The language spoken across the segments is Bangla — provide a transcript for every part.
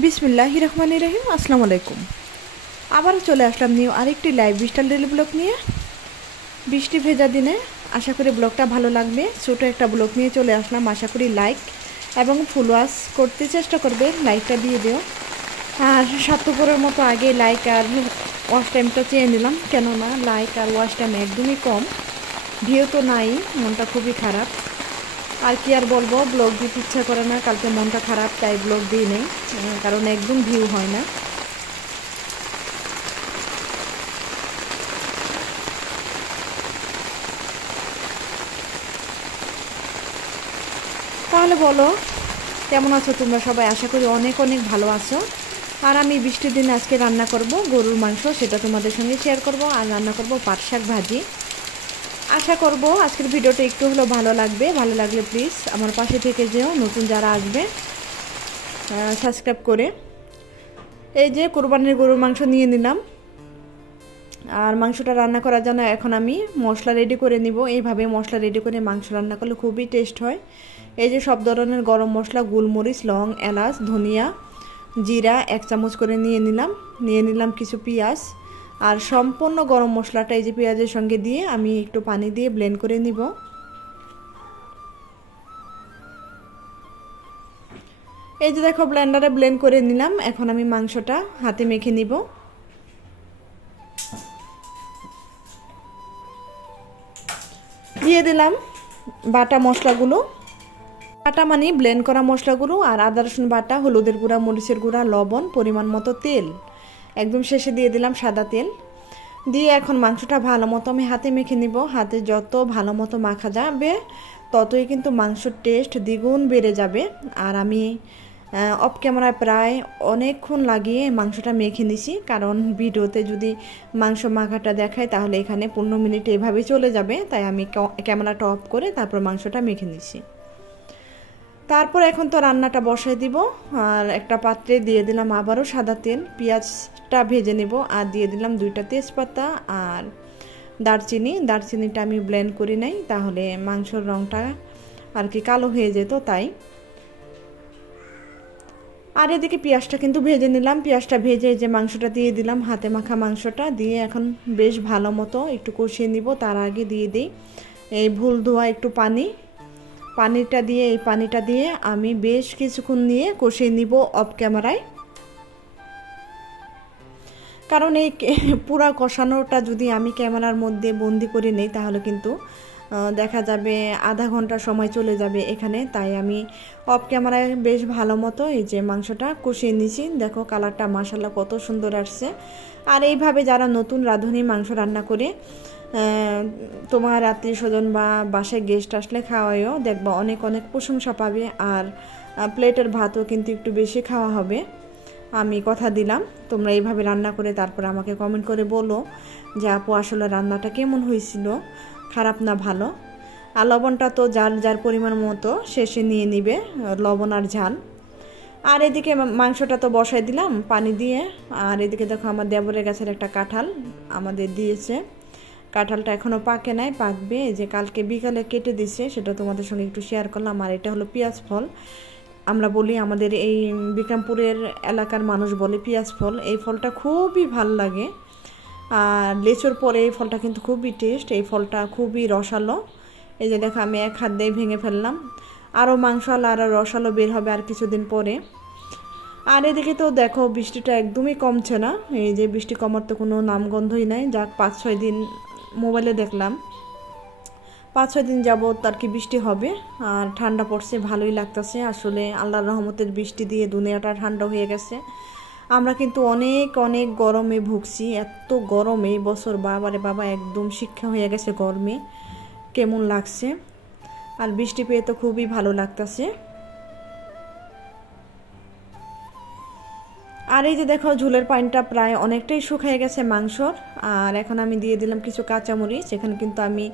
বিসমিল্লাহির রহমানির রহিম। আসসালামু আলাইকুম। আবারও চলে আসলাম নিউ আরেকটি লাইভ বিস্টাল ডেলি ব্লগ নিয়ে। বৃষ্টি ভেজা দিনে আশা করি ব্লগটা ভালো লাগবে। ছোটো একটা ব্লগ নিয়ে চলে আসলাম, আশা করি লাইক এবং ফলোয়ার্স করতে চেষ্টা করবে, লাইকটা দিয়ে দিও। আর স্বার্থপরের মতো আগে লাইক আর ওয়াচ টাইমটা চেয়ে নিলাম, কেননা লাইক আর ওয়াচ টাইম একদমই কম, ভিউ তো নাই, মনটা খুবই খারাপ। আর কি আর বলবো, ব্লগ দিতে ইচ্ছা করে না, কালকে মনটা খারাপ তাই ব্লগ দিই নেই, কারণ একদম ভিউ হয় না। তাহলে বলো কেমন আছো তোমরা সবাই? আশা করি অনেক অনেক ভালো আছো। আর আমি বৃষ্টির দিনে আজকে রান্না করব গরুর মাংস, সেটা তোমাদের সঙ্গে শেয়ার করব। আর রান্না করব পাট শাক ভাজি। আশা করব আজকের ভিডিওটা একটু হলেও ভালো লাগবে। ভালো লাগলে প্লিজ আমার পাশে থেকে যেও, নতুন যারা আসবে সাবস্ক্রাইব করে। এই যে কোরবানির গরুর মাংস নিয়ে নিলাম, আর মাংসটা রান্না করার জন্য এখন আমি মশলা রেডি করে নিব। এইভাবে মশলা রেডি করে মাংস রান্না করলে খুবই টেস্ট হয়। এই যে সব ধরনের গরম মশলা, গোলমরিচ, লং, এলাচ, ধনিয়া, জিরা 1 চামচ করে নিয়ে নিলাম কিছু পেঁয়াজ। আর সম্পূর্ণ গরম মশলাটা এই যে পেঁয়াজের সঙ্গে দিয়ে আমি একটু পানি দিয়ে ব্লেন্ড করে নিব। এই যে দেখো ব্লেন্ডারে ব্লেন্ড করে নিলাম। এখন আমি মাংসটা হাতে মেখে নিব। দিয়ে দিলাম বাটা মশলাগুলো, বাটা মানে ব্লেন্ড করা মশলাগুলো, আর আদা রসুন বাটা, হলুদের গুঁড়া, মরিচের গুঁড়া, লবণ, পরিমাণ মতো তেল, একদম শেষে দিয়ে দিলাম সাদা তেল। দিয়ে এখন মাংসটা ভালো মতো আমি হাতে মেখে নিব। হাতে যত ভালো মতো মাখা যাবে ততই কিন্তু মাংসর টেস্ট দ্বিগুণ বেড়ে যাবে। আর আমি অফ ক্যামেরায় প্রায় অনেকক্ষণ লাগিয়ে মাংসটা মেখে নিছি, কারণ ভিডিওতে যদি মাংস মাখাটা দেখায় তাহলে এখানে 15 মিনিট এভাবেই চলে যাবে, তাই আমি ক্যামেরাটা অফ করে তারপর মাংসটা মেখে নিছি। তারপর এখন তো রান্নাটা বসাই দিব। আর একটা পাত্রে দিয়ে দিলাম আবারও সাদা তেল, পেঁয়াজটা ভেজে নেব। আর দিয়ে দিলাম 2টা তেজপাতা আর দারচিনিটা আমি ব্লেন্ড করি নাই, তাহলে মাংসর রঙটা আর কি কালো হয়ে যেত তাই। আর এদিকে পেঁয়াজটা কিন্তু ভেজে নিলাম। পেঁয়াজটা ভেজে যে মাংসটা দিয়ে দিলাম, হাতে মাখা মাংসটা দিয়ে এখন বেশ ভালো মতো একটু কষিয়ে নিব। তার আগে দিয়ে দিই এই ভুল ধোয়া একটু পানিটা দিয়ে আমি বেশ কিছুক্ষণ নিয়ে কষিয়ে নিব অফ ক্যামেরায়। কারণ এই পুরা কষানোটা যদি আমি ক্যামেরার মধ্যে বন্দি করে নেই তাহলে কিন্তু দেখা যাবে আধা ঘন্টা সময় চলে যাবে এখানে, তাই আমি অফ ক্যামেরায় বেশ ভালো মতো এই যে মাংসটা কষিয়ে নিয়েছি। দেখো কালারটা মাশাআল্লাহ কত সুন্দর আসছে। আর এইভাবে যারা নতুন রাঁধুনি মাংস রান্না করে তোমার আত্মীয় স্বজন বা বাসায় গেস্ট আসলে খাওয়াইও, দেখবা অনেক অনেক প্রশংসা পাবে। আর প্লেটের ভাতও কিন্তু একটু বেশি খাওয়া হবে। আমি কথা দিলাম তোমরা এইভাবে রান্না করে তারপর আমাকে কমেন্ট করে বলো যে আপু আসলে রান্নাটা কেমন হয়েছিল, খারাপ না ভালো। আর লবণটা তো যার যার পরিমাণ মতো শেষে নিয়ে নিবে, লবণ আর ঝাল। আর এদিকে মাংসটা তো বসাই দিলাম পানি দিয়ে। আর এদিকে দেখো আমার দেবরের গাছের একটা কাঁঠাল আমাদের দিয়েছে, কাঁঠালটা এখনও পাকে নাই, পাকবে। যে কালকে বিকালে কেটে দিছে, সেটা তোমাদের সঙ্গে একটু শেয়ার করলাম। আর এটা হলো পেঁয়াজ ফল, আমরা বলি আমাদের এই বিক্রমপুরের এলাকার মানুষ বলে পেঁয়াজ ফল। এই ফলটা খুবই ভাল লাগে, আর লেচুর পরে এই ফলটা কিন্তু খুবই টেস্ট। এই ফলটা খুবই রসালো। এই যে দেখো আমি 1 হাত দিয়ে ভেঙে ফেললাম। আরও মাংসালো আরও রসালো বের হবে আর কিছুদিন পরে। আর এদিকে তো দেখো বৃষ্টিটা একদমই কমছে না। এই যে বৃষ্টি কমার তো কোনো নামগন্ধই নাই। যাক 5-6 দিন মোবাইলে দেখলাম 5-6 দিন যাবত আর কি বৃষ্টি হবে। আর ঠান্ডা পড়ছে, ভালোই লাগতেছে। আসলে আল্লাহর রহমতের বৃষ্টি দিয়ে দুনিয়াটা ঠান্ডা হয়ে গেছে। আমরা কিন্তু অনেক অনেক গরমে ভুগছি, এত গরমে এই বছর বাবারে বাবা একদম শিক্ষা হয়ে গেছে গরমে, কেমন লাগছে। আর বৃষ্টি পেয়ে তো খুবই ভালো লাগতেছে। আর এই যে দেখো ঝোলের পানিটা প্রায় অনেকটাই শুকিয়ে গেছে মাংসর। আর এখন আমি দিয়ে দিলাম কিছু কাঁচামরিচ। এখানে কিন্তু আমি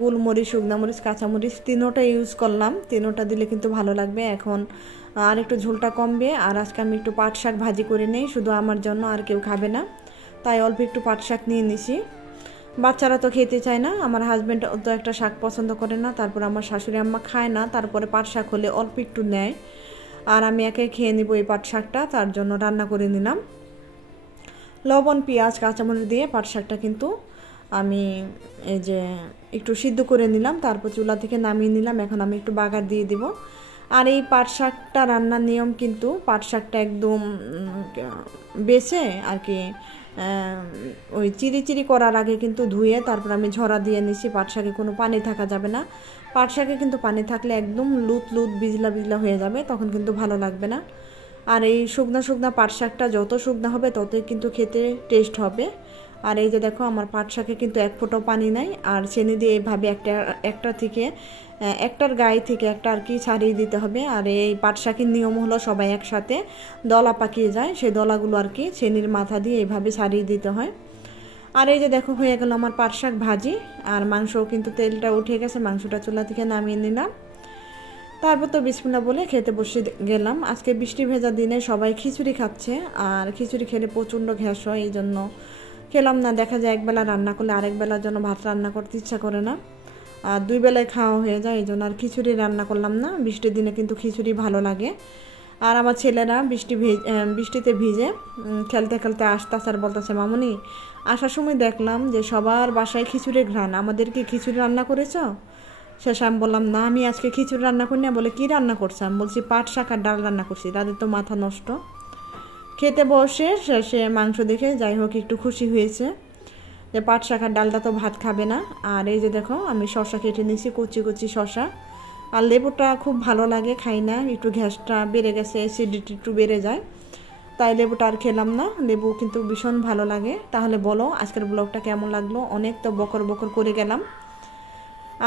গোলমরিচ, শুকনা মরিচ, কাঁচামরিচ তিনোটা ইউজ করলাম। তিনোটা দিলে কিন্তু ভালো লাগবে। এখন আর একটু ঝোলটা কমবে। আর আজকে আমি একটু পাট শাক ভাজি করে নেই, শুধু আমার জন্য, আর কেউ খাবে না, তাই অল্প একটু পাট শাক নিয়ে নিছি। বাচ্চারা তো খেতে চায় না, আমার হাজব্যান্ড তো একটা শাক পছন্দ করে না, তারপর আমার শাশুড়ি আম্মা খায় না, তারপরে পাট শাক হলে অল্প একটু নেয়। আর আমি একে খেয়ে নিব এই পাট শাকটা, তার জন্য রান্না করে নিলাম। লবণ, পেঁয়াজ, কাঁচামরিচ দিয়ে পাট শাকটা কিন্তু আমি এই যে একটু সিদ্ধ করে নিলাম, তারপর চুলা থেকে নামিয়ে নিলাম। এখন আমি একটু বাগার দিয়ে দিব। আর এই পাট শাকটা রান্নার নিয়ম কিন্তু পাট শাকটা একদম বেছে আর কি ওই চিরি করার আগে কিন্তু ধুয়ে তারপর আমি ঝরা দিয়ে নিছি। পাট শাকে কোনো পানি থাকা যাবে না। পাট শাকে কিন্তু পানি থাকলে একদম লুত বিজলা হয়ে যাবে, তখন কিন্তু ভালো লাগবে না। আর এই শুকনা পাট শাকটা যত শুকনা হবে ততই কিন্তু খেতে টেস্ট হবে। আর এই যে দেখো আমার পাট শাকে কিন্তু এক ফোঁটাও পানি নাই। আর চেনি দিয়ে এইভাবে একটার গায়ে থেকে একটা আর কি ছাড়িয়ে দিতে হবে। আর এই পাট শাকের নিয়ম হলো সবাই একসাথে দলা পাকিয়ে যায়, সেই দলাগুলো আর কি চেনির মাথা দিয়ে এইভাবে ছাড়িয়ে দিতে হয়। আর এই যে দেখো হয়ে গেল আমার পাট শাক ভাজি। আর মাংসও কিন্তু তেলটা উঠে গেছে, মাংসটা চুলা থেকে নামিয়ে নিলাম। তারপর তো বিসমিল্লাহ বলে খেতে বসে গেলাম। আজকে বৃষ্টি ভেজা দিনে সবাই খিচুড়ি খাচ্ছে, আর খিচুড়ি খেলে প্রচণ্ড গ্যাস হয়, এই জন্য খেলাম না। দেখা যায় একবেলা রান্না করলে আরেক বেলার জন্য ভাত রান্না করতে ইচ্ছা করে না, আর 2 বেলায় খাওয়া হয়ে যায়, এই জন্য আর খিচুড়ি রান্না করলাম না। বৃষ্টির দিনে কিন্তু খিচুড়ি ভালো লাগে। আর আমার ছেলেরা বৃষ্টিতে ভিজে খেলতে আসতেছে আর বলতেছে, মামুনি আসার সময় দেখলাম যে সবার বাসায় খিচুড়ির ঘ্রাণ, আমাদের কি খিচুড়ি রান্না করেছ? শেষে আমি বললাম না, আমি আজকে খিচুড়ি রান্না করি না। বলে কি রান্না করছি? আমি বলছি পাট শাক আর ডাল রান্না করছি। তাদের তো মাথা নষ্ট। খেতে বসে শেষে মাংস দেখে যাই হোক একটু খুশি হয়েছে যে পাট শাক আর ডালটা তো ভাত খাবে না। আর এই যে দেখো আমি শসা কেটে নিয়েছি, কচি শসা। আর লেবুটা খুব ভালো লাগে, খাই না, একটু গ্যাসটা বেড়ে গেছে, অ্যাসিডিটি একটু বেড়ে যায়, তাই লেবুটা আর খেলাম না। লেবু কিন্তু ভীষণ ভালো লাগে। তাহলে বলো আজকের ব্লগটা কেমন লাগলো? অনেক তো বকর করে গেলাম।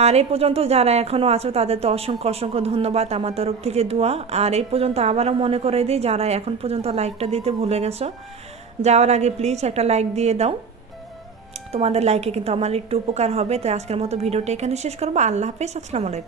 আর এই পর্যন্ত যারা এখনও আছো তাদের তো অসংখ্য ধন্যবাদ, আমার তরফ থেকে দোয়া। আর এই পর্যন্ত আবারও মনে করে দিই, যারা এখন পর্যন্ত লাইকটা দিতে ভুলে গেছো, যাওয়ার আগে প্লিজ একটা লাইক দিয়ে দাও। তোমাদের লাইকে কিন্তু আমার একটু উপকার হবে। তো আজকের মতো ভিডিওটা এখানে শেষ করবো। আল্লাহ হাফেজ, আসসালামু আলাইকুম।